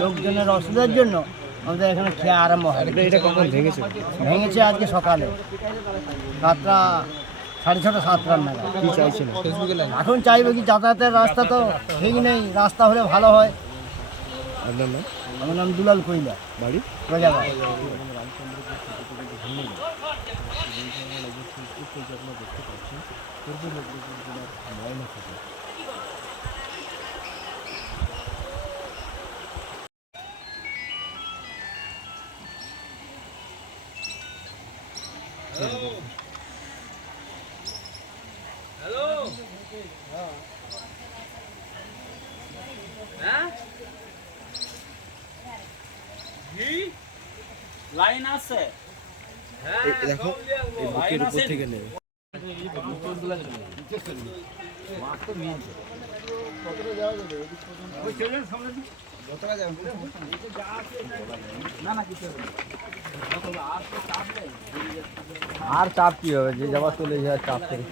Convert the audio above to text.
লোকজনের অসুবিধার জন্য আমাদের এখানে খেয়া আরম্ভ হয়। এটা কখন ভেঙেছে? ভেঙেছে আজকে সকালে 7টা, 6:30, 7টার নাগাদ। কি চাইছিল? এখন চাইবে কি, যাতায়াতের রাস্তা তো ঠিক নেই, রাস্তা হলে ভালো হয়। আপনার নাম? আমার নাম দুলাল কইলা, বাড়ি? প্রজাগাঁও। হ্যালো, হ্যাঁ লাইন আছে? দেখো এই বুকের উপর থেকে নেবে। আর চাপ কি হবে, যে যাওয়া চলে যায় চাপ করে।